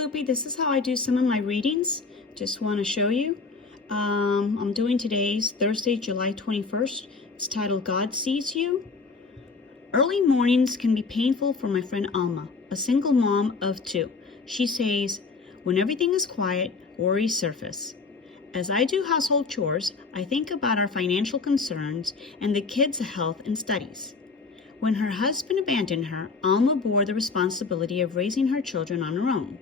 Loopy, this is how I do some of my readings. Just want to show you. I'm doing today's Thursday, July 21st. It's titled God Sees You. Early mornings can be painful for my friend Alma, a single mom of 2. She says, when everything is quiet, worries surface. As I do household chores, I think about our financial concerns and the kids' health and studies. When her husband abandoned her, Alma bore the responsibility of raising her children on her own.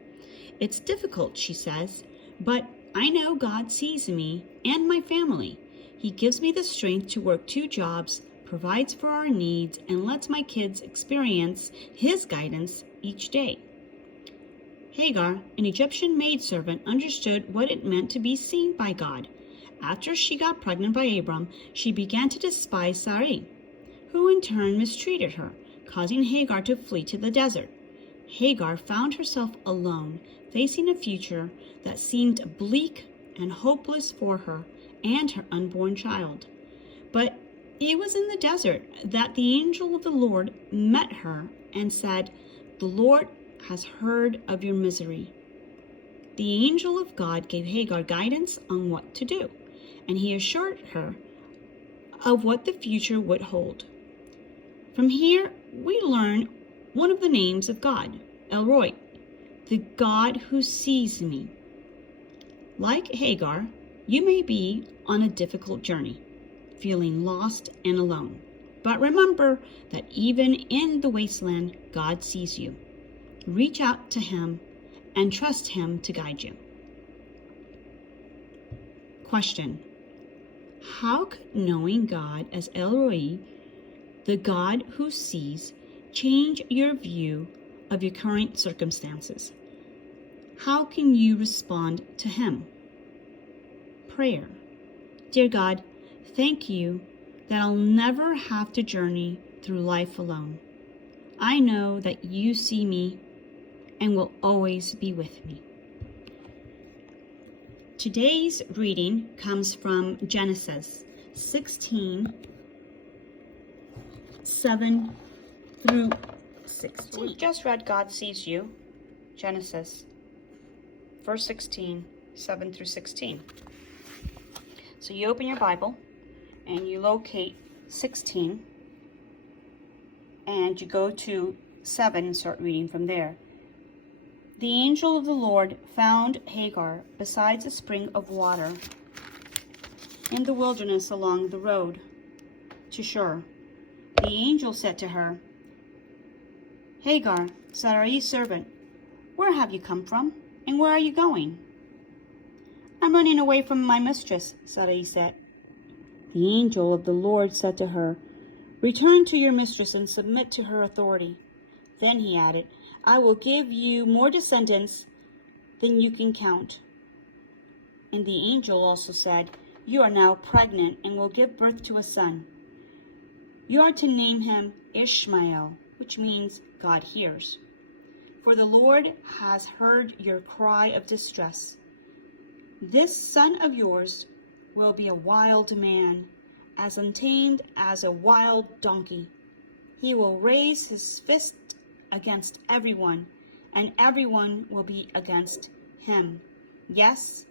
It's difficult, she says, but I know God sees me and my family. He gives me the strength to work 2 jobs, provides for our needs, and lets my kids experience His guidance each day. Hagar, an Egyptian maidservant, understood what it meant to be seen by God. After she got pregnant by Abram, she began to despise Sarai, who in turn mistreated her, causing Hagar to flee to the desert. Hagar found herself alone, facing a future that seemed bleak and hopeless for her and her unborn child. But it was in the desert that the angel of the Lord met her and said, "The Lord has heard of your misery." The angel of God gave Hagar guidance on what to do, and he assured her of what the future would hold. From here, we learn one of the names of God, El Roi, the God who sees me. Like Hagar, you may be on a difficult journey, feeling lost and alone. But remember that even in the wasteland, God sees you. Reach out to Him and trust Him to guide you. Question: how could knowing God as El Roi, the God who sees, change your view of your current circumstances? How can you respond to Him? Prayer. Dear God, thank you that I'll never have to journey through life alone. I know that you see me and will always be with me. Today's reading comes from Genesis 16, 7 through 16. We just read God Sees You, Genesis, verse 16, 7 through 16. So you open your Bible and you locate 16 and you go to 7 and start reading from there. The angel of the Lord found Hagar beside a spring of water in the wilderness along the road to Shur. The angel said to her, "Hagar, Sarai's servant, where have you come from, and where are you going?" "I'm running away from my mistress," Sarai said. The angel of the Lord said to her, "Return to your mistress and submit to her authority." Then he added, "I will give you more descendants than you can count." And the angel also said, "You are now pregnant and will give birth to a son. You are to name him Ishmael, which means God hears. For the Lord has heard your cry of distress. This son of yours will be a wild man, as untamed as a wild donkey. He will raise his fist against everyone, and everyone will be against him. Yes,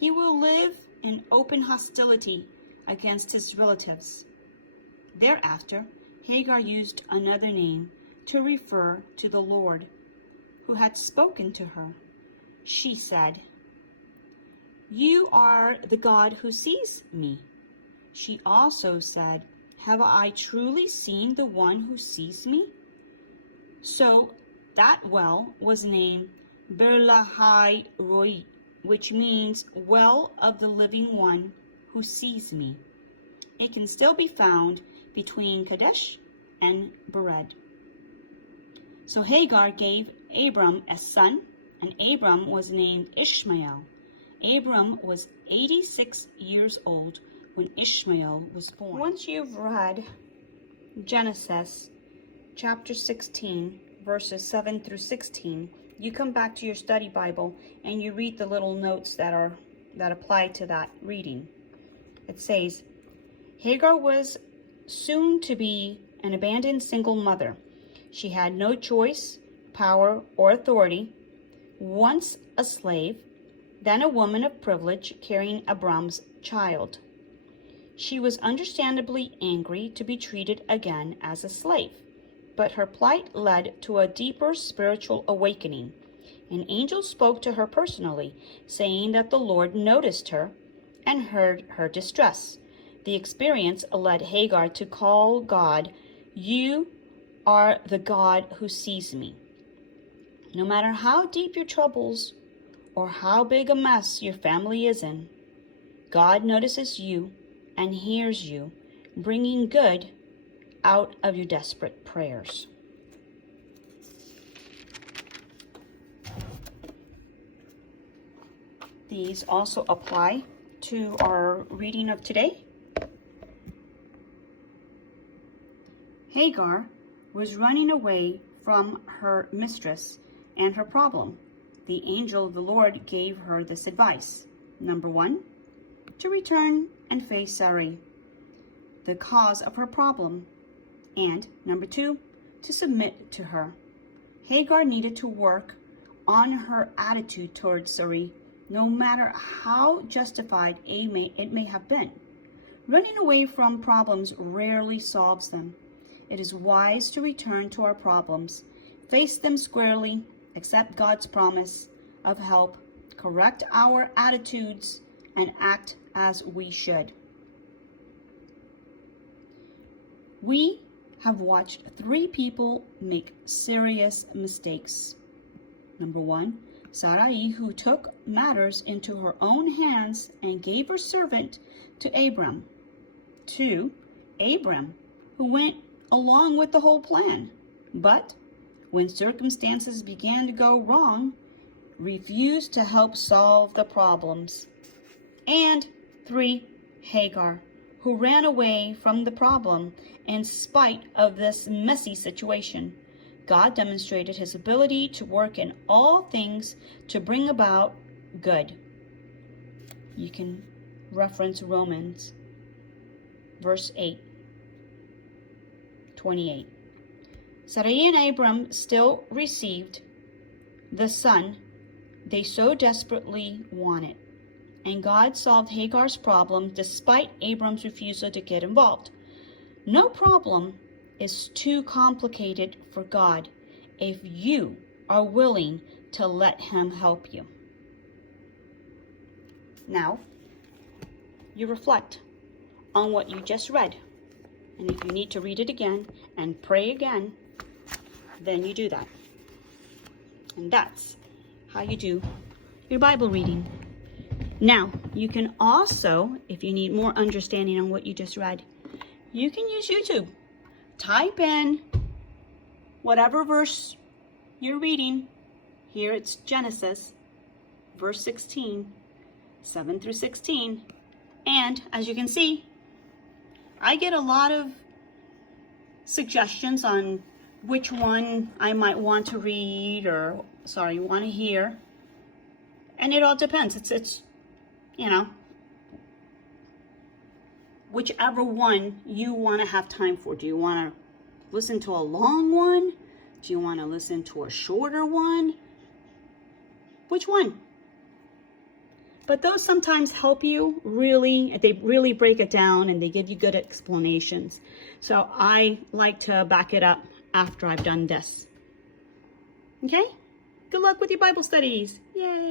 he will live in open hostility against his relatives." Thereafter, Hagar used another name to refer to the Lord, who had spoken to her. She said, "You are the God who sees me." She also said, "Have I truly seen the one who sees me?" So that well was named Berlahai Roi, which means well of the living one who sees me. It can still be found between Kadesh and Bered. So Hagar gave Abram a son, and Abram was named Ishmael. Abram was 86 years old when Ishmael was born. Once you've read Genesis chapter 16, verses 7 through 16, you come back to your study Bible and you read the little notes that apply to that reading. It says, Hagar was soon to be an abandoned single mother. She had no choice, power, or authority once a slave, then a woman of privilege carrying Abram's child. She was understandably angry to be treated again as a slave, but her plight led to a deeper spiritual awakening. An angel spoke to her personally, saying that the Lord noticed her and heard her distress. The experience led Hagar to call God, "You are the God who sees me." No matter how deep your troubles or how big a mess your family is in, God notices you and hears you, bringing good out of your desperate prayers. These also apply to our reading of today. Hagar was running away from her mistress and her problem. The angel of the Lord gave her this advice. Number 1, to return and face Sarai, the cause of her problem. And number 2, to submit to her. Hagar needed to work on her attitude towards Sarai, no matter how justified it may have been. Running away from problems rarely solves them. It is wise to return to our problems, face them squarely, accept God's promise of help, correct our attitudes, and act as we should. We have watched 3 people make serious mistakes. Number 1, Sarai, who took matters into her own hands and gave her servant to Abram. 2, Abram, who went along with the whole plan, but when circumstances began to go wrong, refused to help solve the problems. And 3, Hagar, who ran away from the problem in spite of this messy situation. God demonstrated his ability to work in all things to bring about good. You can reference Romans, verse 28. Sarai and Abram still received the son they so desperately wanted, and God solved Hagar's problem despite Abram's refusal to get involved. No problem is too complicated for God if you are willing to let him help you. Now, you reflect on what you just read. And if you need to read it again and pray again, then you do that. And that's how you do your Bible reading. Now, you can also, if you need more understanding on what you just read, you can use YouTube. Type in whatever verse you're reading. Here it's Genesis, verse 16, 7 through 16. And as you can see, I get a lot of suggestions on which one I might want to read or, want to hear. And it all depends. It's whichever one you want to have time for. Do you want to listen to a long one? Do you want to listen to a shorter one? Which one? But those sometimes help you they really break it down and they give you good explanations. So I like to back it up after I've done this. Okay? Good luck with your Bible studies. Yay!